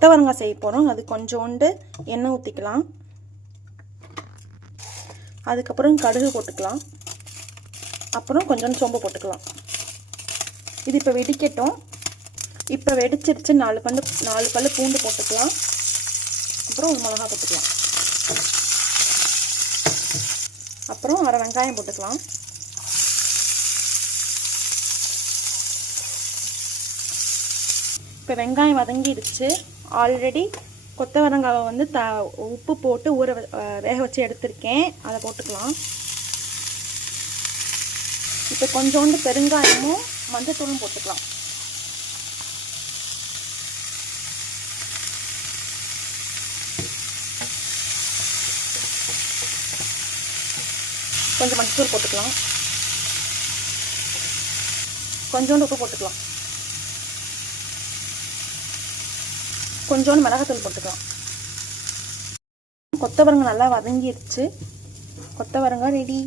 கொத்தவரங்காய் செய்ய போகிறோம். அது கொஞ்சோண்டு எண்ணெய் ஊற்றிக்கலாம். அதுக்கப்புறம் கடுகு போட்டுக்கலாம். அப்புறம் கொஞ்சோண்டு சோம்பு போட்டுக்கலாம். இது இப்போ வெடிக்கட்டும். இப்போ வெடிச்சிருச்சு. 4 பல்லு பூண்டு போட்டுக்கலாம். அப்புறம் ஒரு மிளகா போட்டுக்கலாம். அப்புறம் அரை வெங்காயம் போட்டுக்கலாம். இப்போ வெங்காயம் வதங்கிடுச்சு. ஆல்ரெடி கொத்தவரங்காவை வந்து உப்பு போட்டு வேக வச்சு எடுத்திருக்கேன். அதை போட்டுக்கலாம். இப்போ கொஞ்சோண்டு பெருங்காயமும் மஞ்சத்தூளும் போட்டுக்கலாம். கொஞ்சம் மஞ்சத்தூள் போட்டுக்கலாம். கொஞ்சோண்டு உப்பு போட்டுக்கலாம். கொஞ்சோண்டு மிளகாத்தூள் போட்டுக்கலாம். கொத்தவரங்காய் நல்லா வதங்கிடுச்சு. கொத்தவரங்காய் ரெடி.